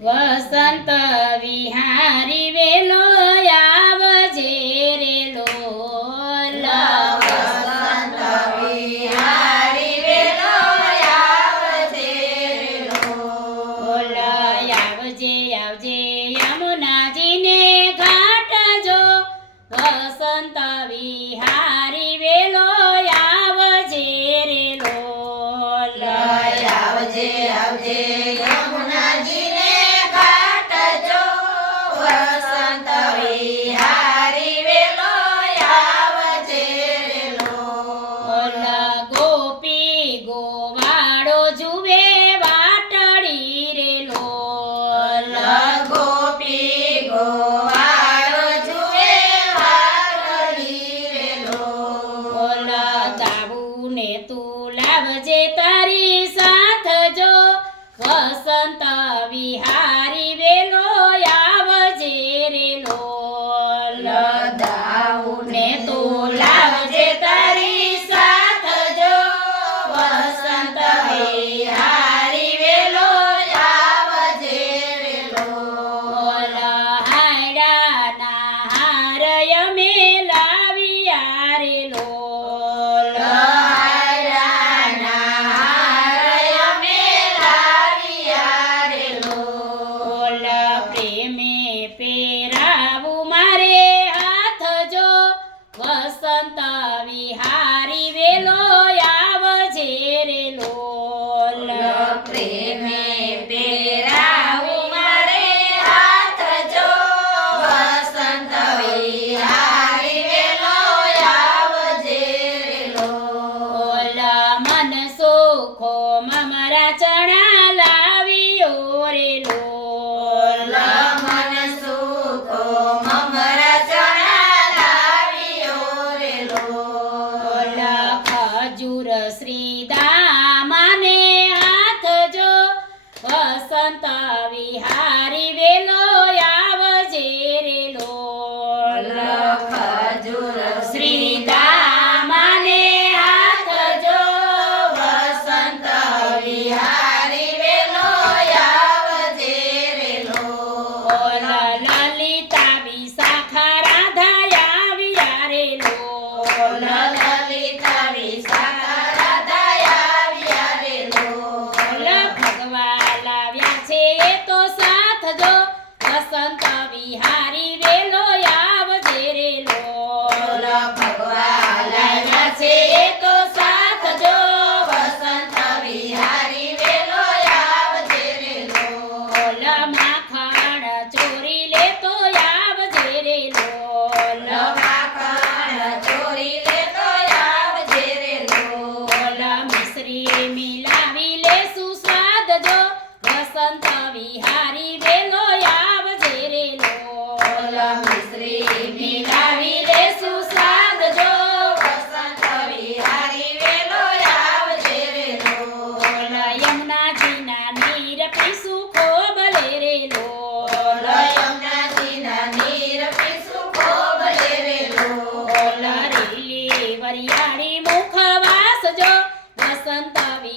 વસંત વિહારી વેલો શ્રી દામાને હાથ જો વસંત વિહારી વેલો બિહારી રેલો આવજે રેલો. બોલો ભગવાન છે તો સાથ જો વસંત બિહારી રેલો આવજે રેલો. બોલો માખણ ચોરી લેતો આવજે રેલો. બોલો માખણ ચોરી લેતો આવજે રેલો. બોલો મિશ્રી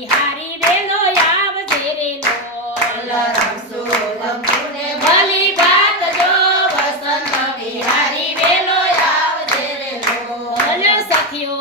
બિહારી રેલો આવજે રેલો. જલારામ સુલમપુરને ભલી વાત જો વસંત બિહારી રેલો આવજે રેલો. સખીઓ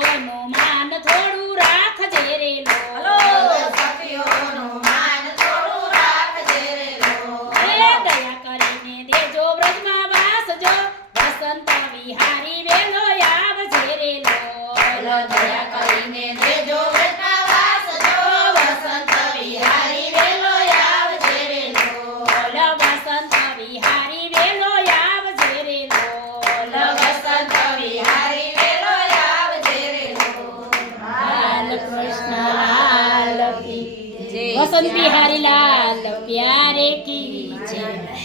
વસંત બિહારી લાલ પ્યારે કી